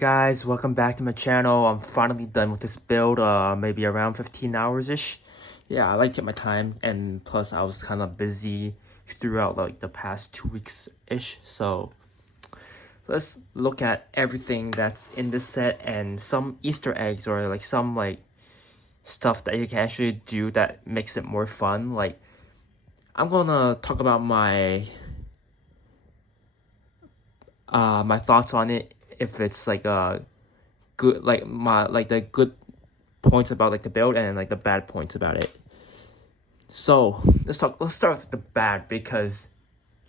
guys, welcome back to my channel. I'm finally done with this build, maybe around 15 hours-ish. Yeah, I like to get my time, and plus I was kind of busy throughout like the past 2 weeks-ish. So let's look at everything that's in this set and some Easter eggs or like some like stuff that you can actually do that makes it more fun. Like I'm gonna talk about my my thoughts on it, if it's like good, like my the good points about like the build and like the bad points about it. So let's start with the bad, because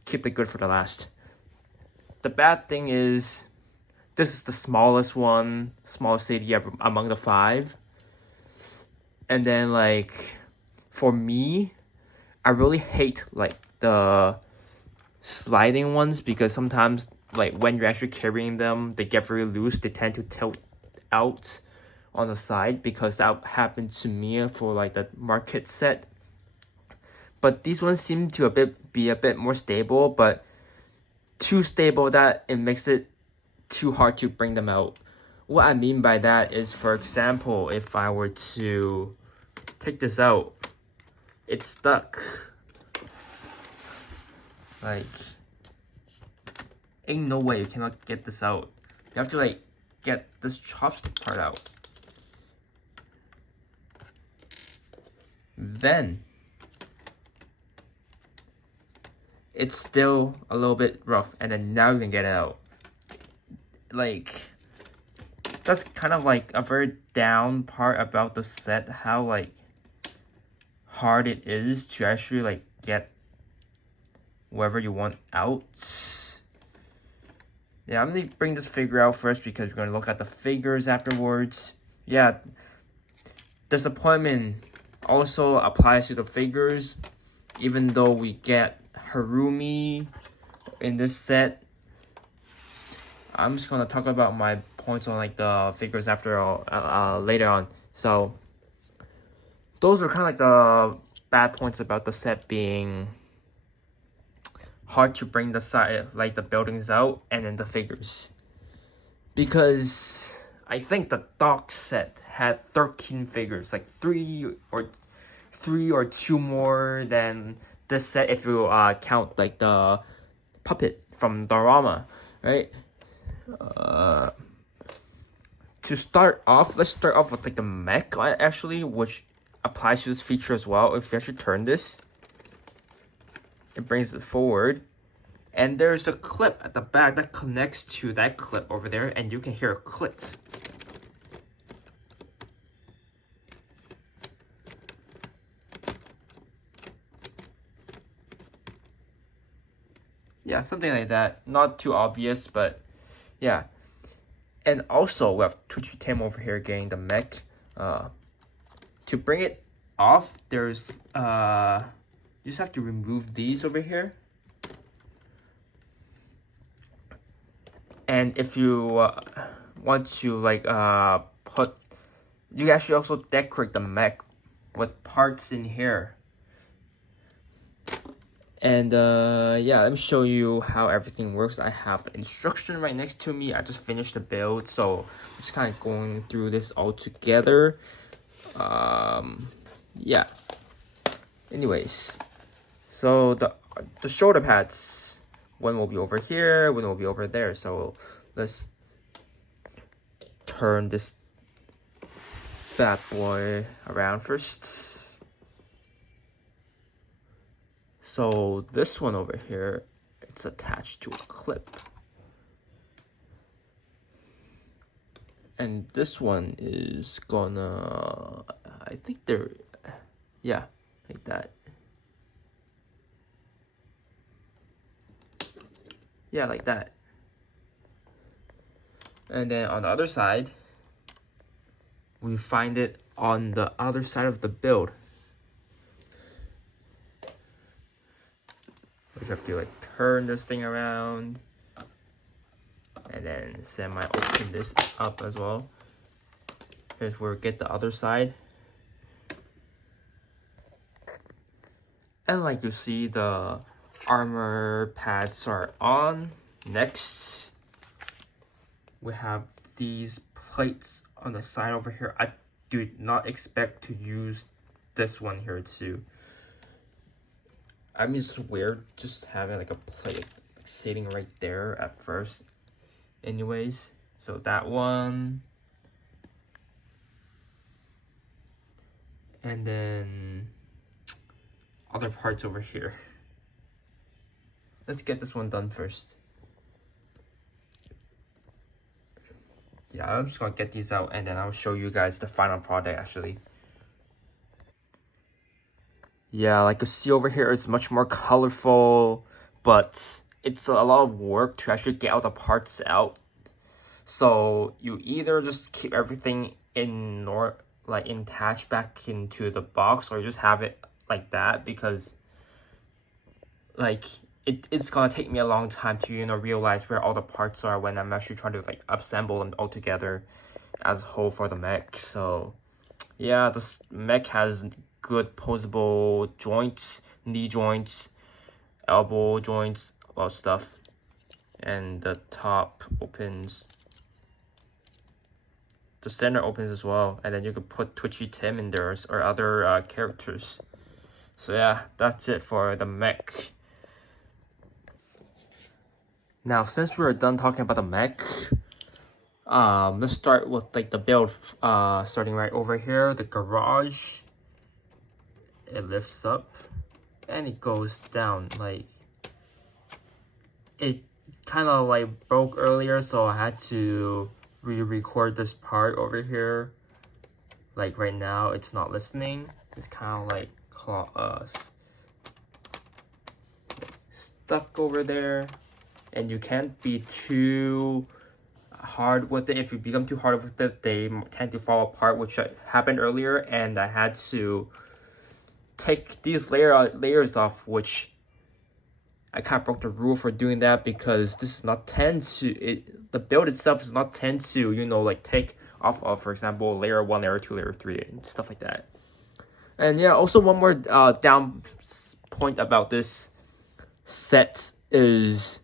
keep the good for the last. The bad thing is this is the smallest city among the 5. And then like for me, I really hate like the sliding ones, because sometimes like when you're actually carrying them, they get very loose. They tend to tilt out on the side, because that happened to me for like the market set. But these ones seem to be a bit more stable, but too stable that it makes it too hard to bring them out. What I mean by that is, for example, if I were to take this out, it's stuck. Like, ain't no way you cannot get this out. You have to like get this chopstick part out. Then it's still a little bit rough, and then now you can get it out. Like, that's kind of like a very down part about the set, how like hard it is to actually like get whatever you want out. Yeah, I'm gonna bring this figure out first, because we're gonna look at the figures afterwards. Yeah, disappointment also applies to the figures, even though we get Harumi in this set. I'm just gonna talk about my points on like the figures after later on. So those are kind of like the bad points about the set, being hard to bring the side, like the buildings out, and then the figures. Because I think the dog set had 13 figures, like three or 2 more than this set, if you count like the puppet from Dorama, right? To start off, let's start off with like the mech, actually, which applies to this feature as well. If you actually turn this, it brings it forward, and there's a clip at the back that connects to that clip over there, and you can hear a click. Yeah, something like that. Not too obvious, but yeah. And also, we have Tuchi Tim over here getting the mech. To bring it off, there's you just have to remove these over here. And if you want to like you can actually also decorate the mech with parts in here. And yeah, let me show you how everything works. I have the instruction right next to me. I just finished the build, so I'm just kind of going through this all together. Yeah. Anyways, so the shoulder pads, one will be over here, one will be over there. So let's turn this bad boy around first. So this one over here, it's attached to a clip. And this one is gonna, I think they're, yeah, like that. Yeah, like that. And then on the other side, we find it on the other side of the build. We have to like turn this thing around, and then semi-open this up as well. Here's where we get the other side. And like you see, the armor pads are on. Next, we have these plates on the side over here, I do not expect to use this one here too. I mean, it's weird just having like a plate like, sitting right there at first. Anyways, so that one. And then other parts over here. Let's get this one done first. Yeah, I'm just gonna get these out and then I'll show you guys the final product actually. Yeah, like you see over here, it's much more colorful, but it's a lot of work to actually get all the parts out. So you either just keep everything in like attached back into the box, or just have it like that, because like it's gonna take me a long time to realize where all the parts are when I'm actually trying to like assemble them all together as a whole for the mech. So yeah, this mech has good posable joints, knee joints, elbow joints, a lot of stuff. And the top opens. The center opens as well, and then you could put Twitchy Tim in there or other characters. So yeah, that's it for the mech. Now, since we're done talking about the mech, let's start with like the build. Starting right over here, the garage. It lifts up, and it goes down. Like it kind of like broke earlier, so I had to re-record this part over here. Like right now, it's not listening. It's kind of like stuck over there. And you can't be too hard with it. If you become too hard with it, they tend to fall apart, which happened earlier. And I had to take these layers off, which I kind of broke the rule for doing that, because this is not tend to the build itself is not tend to like take off of, for example, layer 1, layer 2, layer 3, and stuff like that. And yeah, also one more down point about this set is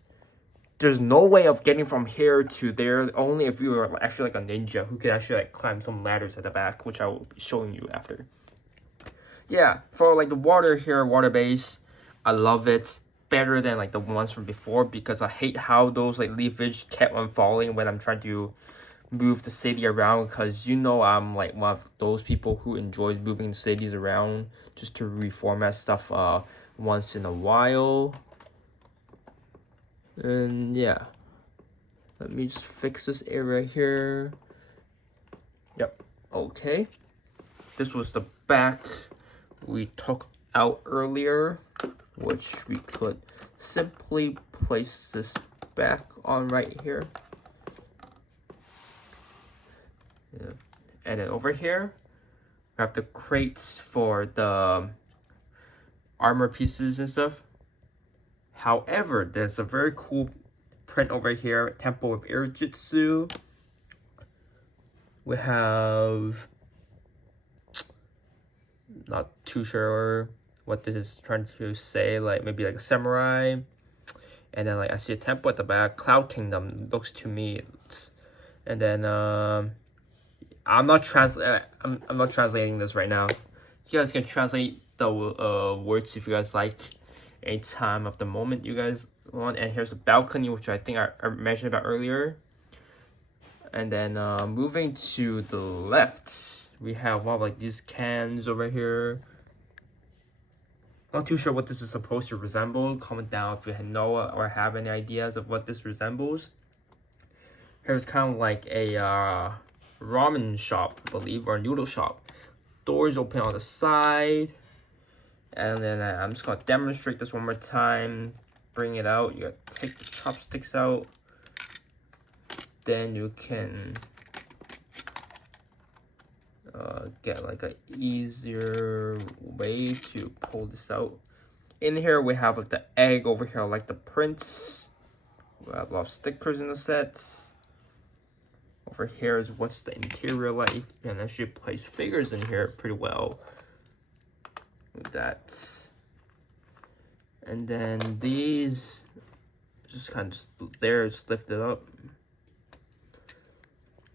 there's no way of getting from here to there, only if you were actually like a ninja who could actually like climb some ladders at the back, which I will be showing you after. Yeah, for like the water here, water base, I love it better than like the ones from before, because I hate how those like leafage kept on falling when I'm trying to move the city around, because I'm like one of those people who enjoys moving cities around just to reformat stuff once in a while. And yeah, let me just fix this area here. Yep, okay. This was the back we took out earlier, which we could simply place this back on right here. Yeah. And then over here, we have the crates for the armor pieces and stuff. However, there's a very cool print over here, Temple of Irjitsu. We have, not too sure what this is trying to say, like maybe like a samurai. And then like I see a temple at the back, Cloud Kingdom looks to me. And then I'm not translating this right now. You guys can translate the words if you guys like. A time of the moment you guys want. And here's the balcony, which I think I mentioned about earlier. And then moving to the left, we have one of like these cans over here. Not too sure what this is supposed to resemble. Comment down if you know or have any ideas of what this resembles. Here's kind of like a ramen shop, I believe, or a noodle shop. Doors open on the side. And then I'm just gonna demonstrate this one more time. Bring it out. You gotta take the chopsticks out. Then you can get like an easier way to pull this out. In here we have like the egg over here, like the prints. We have a lot of stickers in the sets. Over here is what's the interior like. You can actually place figures in here pretty well. That, and then these just kind of just lifted up.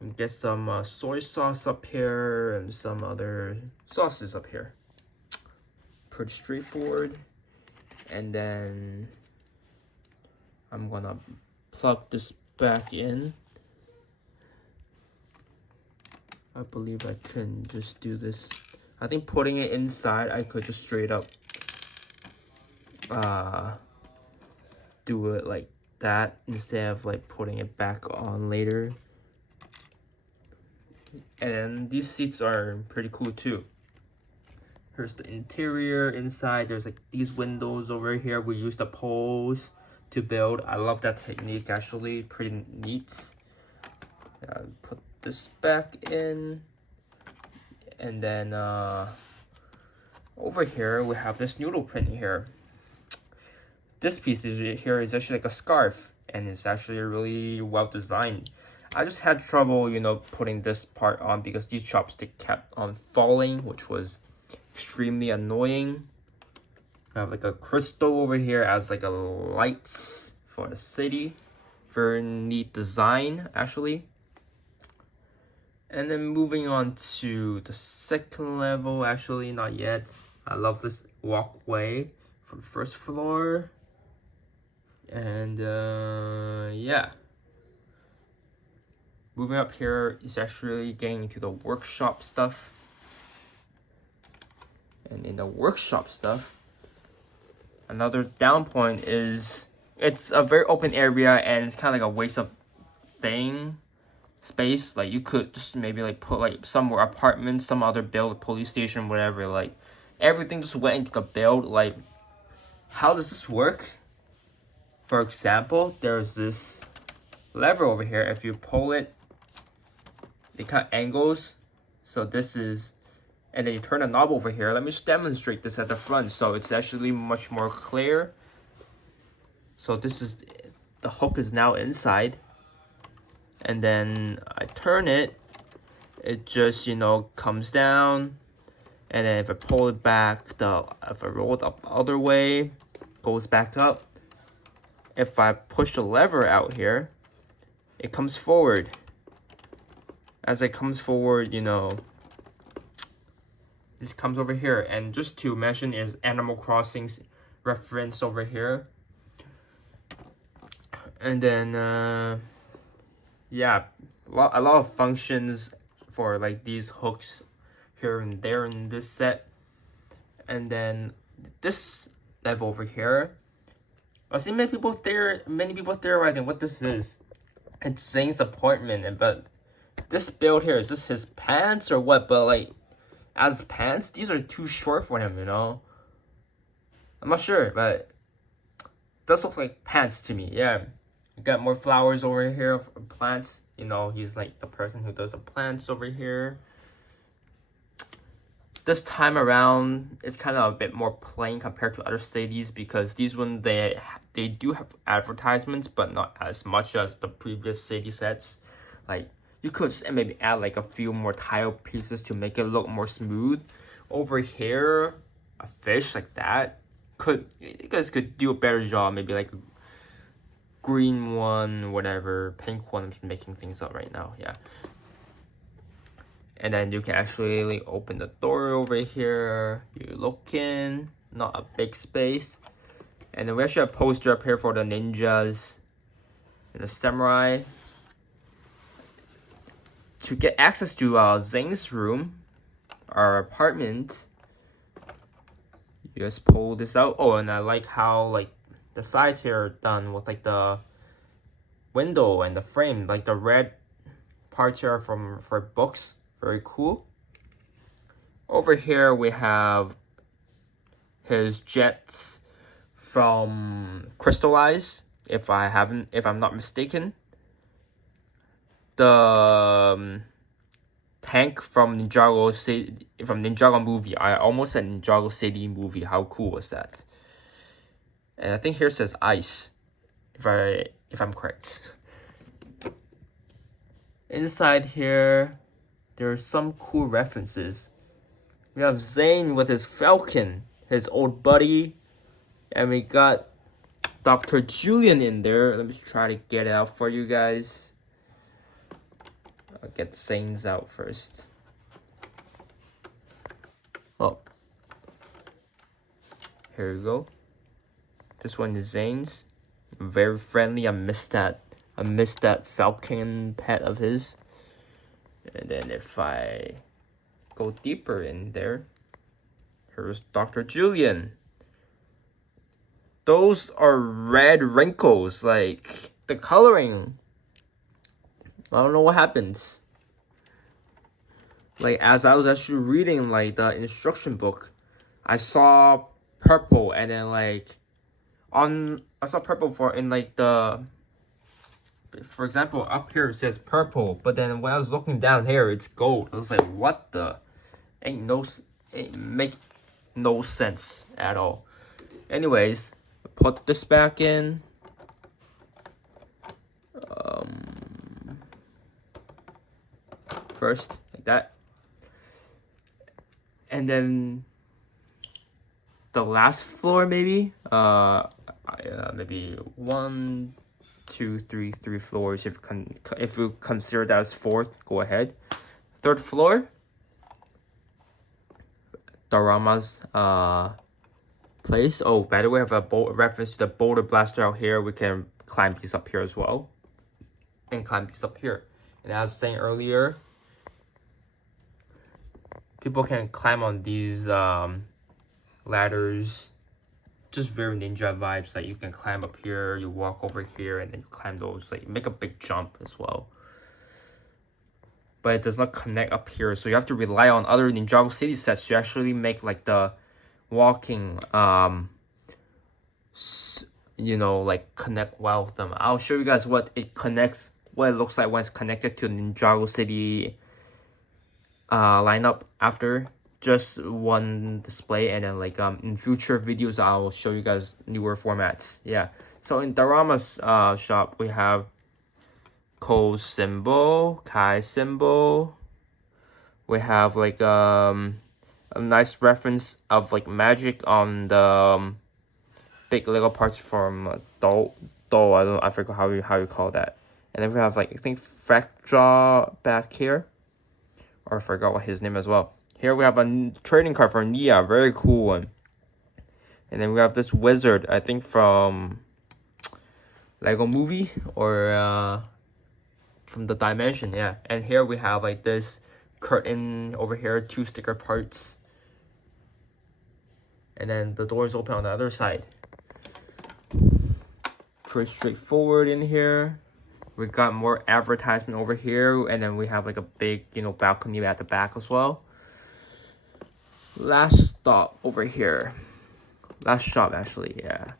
And get some soy sauce up here and some other sauces up here. Pretty straightforward. And then I'm gonna plug this back in. I believe I can just do this. I think putting it inside, I could just straight up do it like that instead of like putting it back on later. And these seats are pretty cool too. Here's the interior. Inside there's like these windows over here. We use the poles to build. I love that technique actually, pretty neat. Put this back in, and then over here we have this noodle print here. This piece here is actually like a scarf, and it's actually really well designed. I just had trouble, you know, putting this part on because these chopsticks kept on falling, which was extremely annoying. I have like a crystal over here as like a lights for the city. Very neat design actually. And then moving on to the second level, actually not yet. I love this walkway for the first floor. And yeah. Moving up here is actually getting into the workshop stuff. And in the workshop stuff, another down point is it's a very open area and it's kind of like a waste of space. Like you could just maybe like put like some more apartments, some other build, police station, whatever. Like everything just went into the build. Like how does this work? For example, there's this lever over here. If you pull it, it kind of angles. So this is, and then you turn the knob over here. Let me just demonstrate this at the front so it's actually much more clear. So this is, the hook is now inside. And then I turn it, it just, you know, comes down. And then if I pull it back, if I roll it up the other way, goes back up. If I push the lever out here, it comes forward. As it comes forward, you know, this comes over here. And just to mention is Animal Crossing's reference over here. And then, yeah, a lot of functions for like these hooks here and there in this set. And then this level over here, I see many people theorizing what this is. It's Zane's apartment, but this build here, is this his pants or what? But like, as pants, these are too short for him, you know? I'm not sure, but it does look like pants to me, yeah. You got more flowers over here, plants. You know, he's like the person who does the plants over here. This time around, it's kind of a bit more plain compared to other cities because these ones, they do have advertisements, but not as much as the previous city sets. Like, you could just maybe add like a few more tile pieces to make it look more smooth. Over here, a fish like that, you guys could do a better job, maybe like a green one, whatever, pink one. I'm just making things up right now, yeah. And then you can actually open the door over here. You look in, not a big space. And then we actually have a poster up here for the ninjas and the samurai. To get access to Zing's room, our apartment, you just pull this out. Oh, and I like how like the sides here are done with like the window and the frame, like the red parts here for books. Very cool. Over here we have his jets from Crystallize, if I'm not mistaken. The tank from Ninjago movie. I almost said Ninjago City movie. How cool was that? And I think here says ice, if I'm correct. Inside here, there's some cool references. We have Zane with his Falcon, his old buddy, and we got Dr. Julian in there. Let me try to get it out for you guys. I'll get Zane's out first. Oh, here we go. This one is Zane's. Very friendly. I missed that falcon pet of his. And then if I go deeper in there, here's Dr. Julian. Those are red wrinkles, like the coloring. I don't know what happens. Like as I was actually reading like the instruction book, I saw purple, and then like I saw purple for example, up here it says purple, but then when I was looking down here, it's gold. I was like, what the? Ain't make no sense at all. Anyways, put this back in. First, like that. And then the last floor, maybe. Maybe 1, 2, 3 floors. If you consider that as fourth, go ahead. Third floor. Dorama's place. Oh, by the way, I have a reference to the boulder blaster out here. We can climb these up here as well, and climb these up here. And as I was saying earlier, people can climb on these ladders. Just very ninja vibes. Like you can climb up here, you walk over here, and then you climb those. Like make a big jump as well. But it does not connect up here, so you have to rely on other Ninjago City sets to actually make like the walking, like connect well with them. I'll show you guys what it looks like when it's connected to Ninjago City lineup after just one display, and then like in future videos I'll show you guys newer formats. Yeah, so in Dorama's shop we have Ko symbol, Kai symbol. We have like a nice reference of like magic on the big Lego parts from Do. I forgot how you call that. And then we have like I think Fracjaw back here, or I forgot what his name as well. Here we have a trading card for Nia, very cool one. And then we have this wizard, I think from Lego Movie or from the Dimension, yeah. And here we have like this curtain over here, 2 sticker parts. And then the doors open on the other side. Pretty straightforward in here. We got more advertisement over here, and then we have like a big, balcony at the back as well. Last stop over here. Last shop actually, yeah.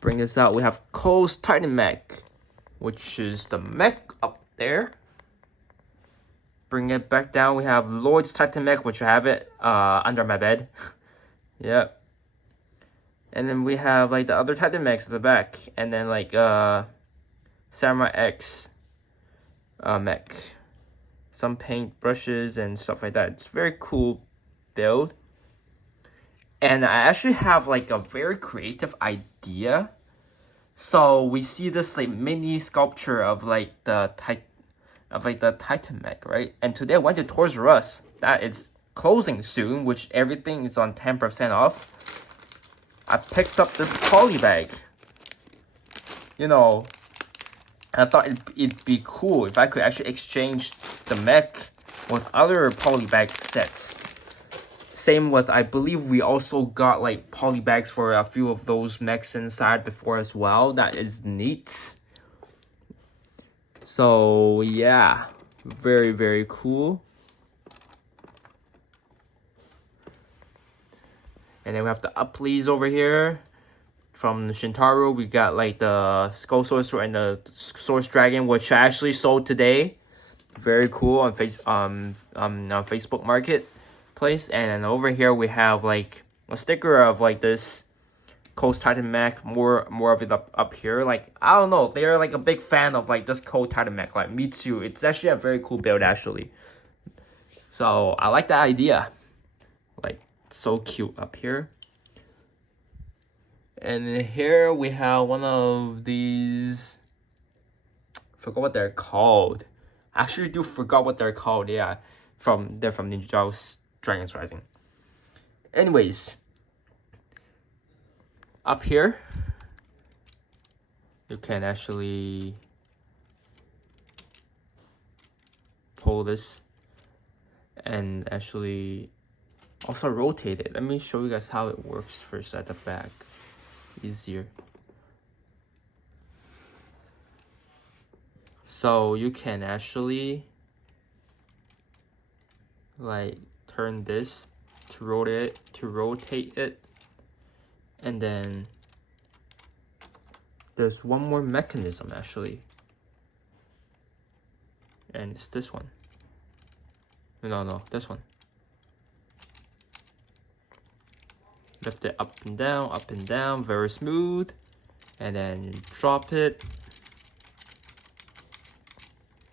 Bring this out. We have Cole's Titan Mech, which is the mech up there. Bring it back down. We have Lloyd's Titan Mech, which I have it under my bed. Yep. And then we have like the other Titan Mechs at the back, and then like Samurai X mech. Some paint brushes and stuff like that. It's a very cool build. And I actually have like a very creative idea. So we see this like mini sculpture of like the Titan mech, right? And today I went to Toys R Us. That is closing soon, which everything is on 10% off. I picked up this poly bag. I thought it'd be cool if I could actually exchange the mech with other poly bag sets. Same with, I believe we also got like poly bags for a few of those mechs inside before as well. That is neat. So yeah, very, very cool. And then we have the Uplies over here. From Shintaro, we got like the Skull Sorcerer and the Source Dragon, which I actually sold today. Very cool on Facebook Marketplace. And then over here we have like a sticker of like this Coast Titan mech. More of it up here. Like I don't know, they're like a big fan of like this Coast Titan mech. Like me too. It's actually a very cool build actually. So I like that idea. Like so cute up here. And here we have one of these, I forgot what they're called. I actually do forgot what they're called. Yeah, they're from Ninjago's Dragon's Rising. Anyways, up here, you can actually pull this and actually also rotate it. Let me show you guys how it works first at the back. Easier. So you can actually like turn this to rotate it, and then there's one more mechanism actually, and it's this one. No, this one. Lift it up and down, very smooth, and then you drop it,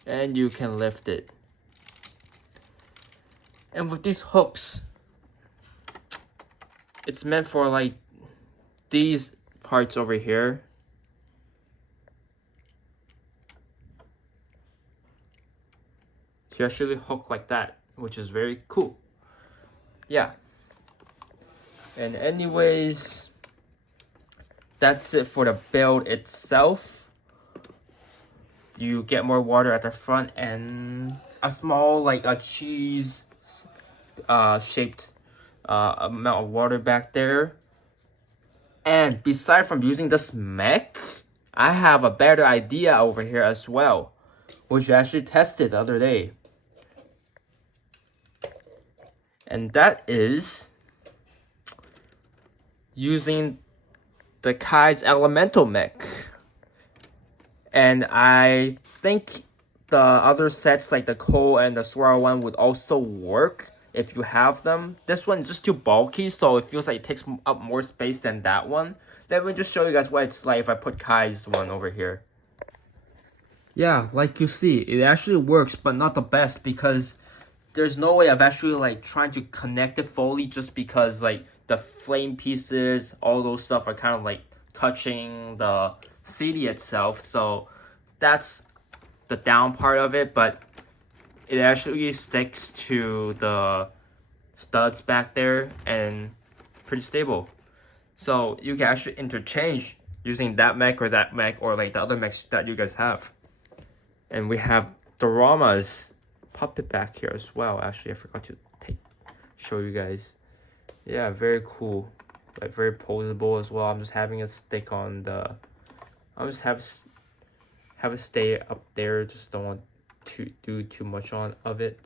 and you can lift it. And with these hooks, it's meant for like these parts over here. To actually hook like that, which is very cool. Yeah. And anyways, that's it for the build itself. You get more water at the front and a small like a cheese shaped amount of water back there. And beside from using this mech, I have a better idea over here as well, which I actually tested the other day. And that is using the Kai's elemental mech. And I think the other sets like the coal and the swirl one would also work if you have them. This one is just too bulky, so it feels like it takes up more space than that one. Let me just show you guys what it's like if I put Kai's one over here. Yeah, like you see, it actually works, but not the best because there's no way of actually like trying to connect it fully, just because like the flame pieces, all those stuff are kind of like touching the CD itself. So that's the down part of it, but it actually sticks to the studs back there and pretty stable. So you can actually interchange using that mech or that mech or like the other mechs that you guys have. And we have Dorama's puppet back here as well. Actually, I forgot to show you guys. Yeah, very cool. Like very posable as well. I'm just having it stick on the. I'll just have it stay up there. Just don't want to do too much of it.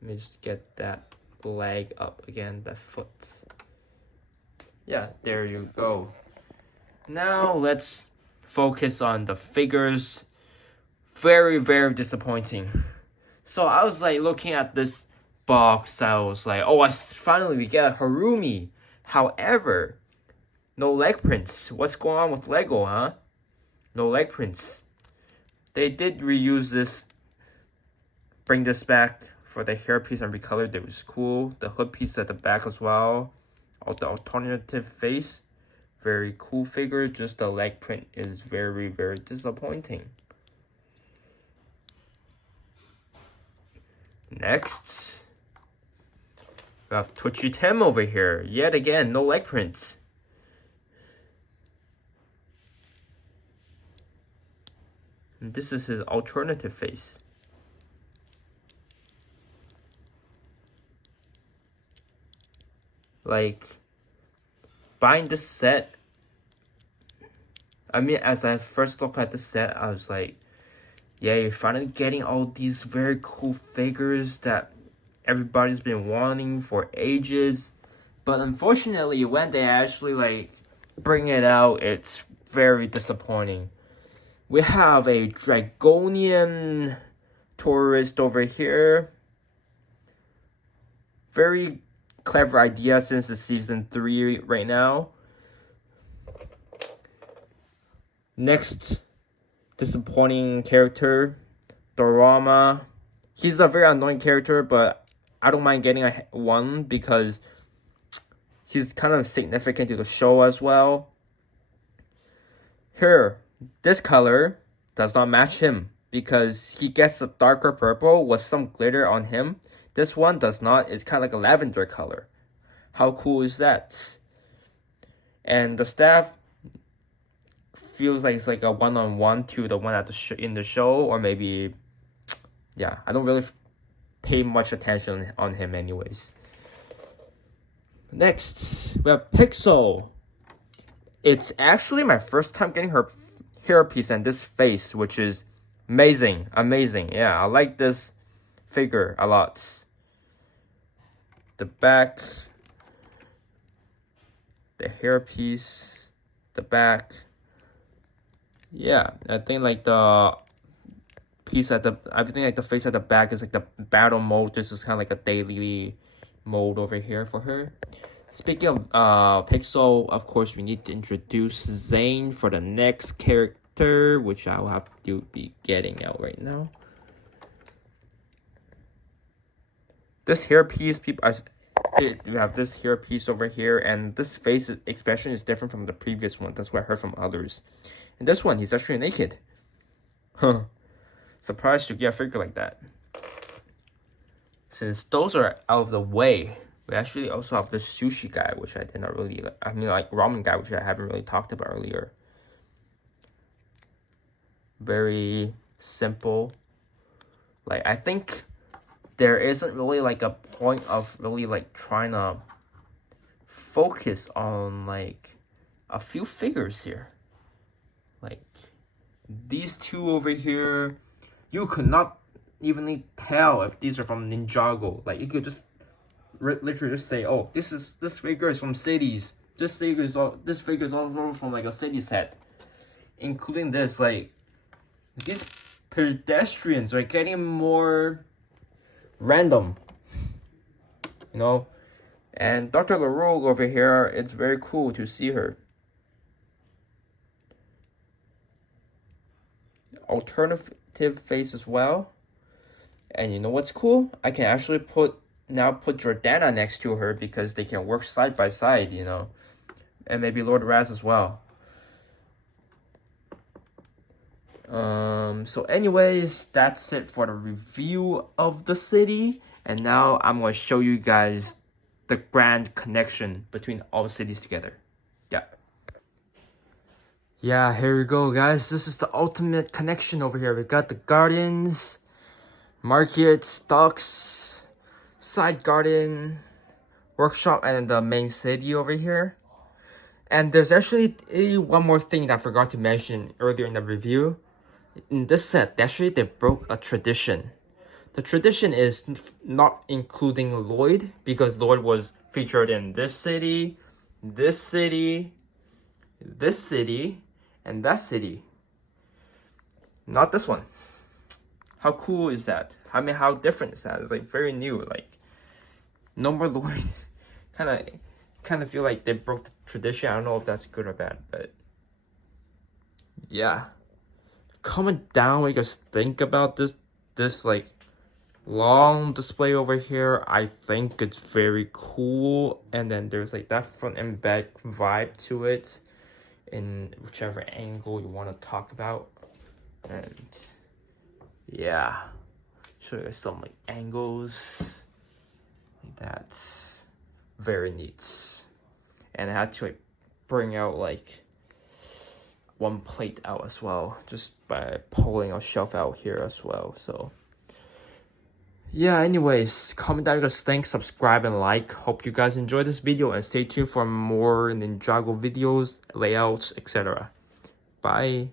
Let me just get that leg up again. That foot. Yeah, there you go. Now let's focus on the figures. Very, very disappointing. So I was like looking at this box. I was like, oh, finally we get a Harumi. However, no leg prints. What's going on with Lego, huh? No leg prints. They did reuse this, bring this back for the hairpiece and recolored. It was cool. The hood piece at the back as well. The alternative face. Very cool figure. Just the leg print is very, very disappointing. Next, we have Twitchy Tim over here. Yet again, no leg prints. And this is his alternative face. Like, buying this set, I mean, as I first looked at the set, I was like, yeah, you're finally getting all these very cool figures that everybody's been wanting for ages. But unfortunately, when they actually like bring it out, it's very disappointing. We have a Dragonian tourist over here. Very clever idea since it's season 3 right now. Next disappointing character, Dorama. He's a very annoying character, but I don't mind getting one because he's kind of significant to the show as well. Here, this color does not match him because he gets a darker purple with some glitter on him. This one does not. It's kind of like a lavender color. How cool is that? And the staff feels like it's like a one-on-one to the one at in the show, or maybe, yeah, I don't really pay much attention on him anyways. Next, we have Pixel. It's actually my first time getting her hairpiece and this face, which is amazing. Yeah, I like this figure a lot. The back, the hairpiece, the back. Yeah, I think like the piece at the, I think like the face at the back is like the battle mode. This is kind of like a daily mode over here for her. Speaking of Pixel, of course we need to introduce Zane for the next character, which I will have to be getting out right now. This hairpiece, we have this hairpiece over here, and this face expression is different from the previous one. That's what I heard from others. In this one, he's actually naked. Huh. Surprised to get a figure like that. Since those are out of the way, we actually also have this sushi guy, which I did not really like. I mean, like ramen guy, which I haven't really talked about earlier. Very simple. Like, I think there isn't really like a point of really like trying to focus on like a few figures here. Like these two over here, you could not even tell if these are from Ninjago. Like you could just literally just say, oh, this figure is from Cities. This figure is also from like a city set, including this. Like these pedestrians are getting more random, you know. And Dr. LaRogue over here, it's very cool to see her. Alternative face as well. And you know what's cool? I can actually put Jordana next to her because they can work side by side, you know. And maybe Lord Raz as well. So anyways, that's it for the review of the city. And now I'm going to show you guys the grand connection between all the cities together. Yeah, here we go, guys. This is the ultimate connection over here. We got the gardens, market, stocks, side garden, workshop, and the main city over here. And there's actually one more thing that I forgot to mention earlier in the review. In this set, they broke a tradition. The tradition is not including Lloyd, because Lloyd was featured in this city, this city, this city, and that city. Not this one. How cool is that? I mean, how different is that? It's like very new. Like no more Lloyd. kind of feel like they broke the tradition. I don't know if that's good or bad, but yeah. Comment down what you guys think about this like long display over here. I think it's very cool, and then there's like that front and back vibe to it in whichever angle you want to talk about. And yeah, show you guys some like angles. That's very neat. And I had to like bring out like one plate out as well, just by pulling a shelf out here as well. So yeah, anyways, comment down your thanks, subscribe, and like. Hope you guys enjoyed this video, and stay tuned for more Ninjago videos, layouts, etc. Bye.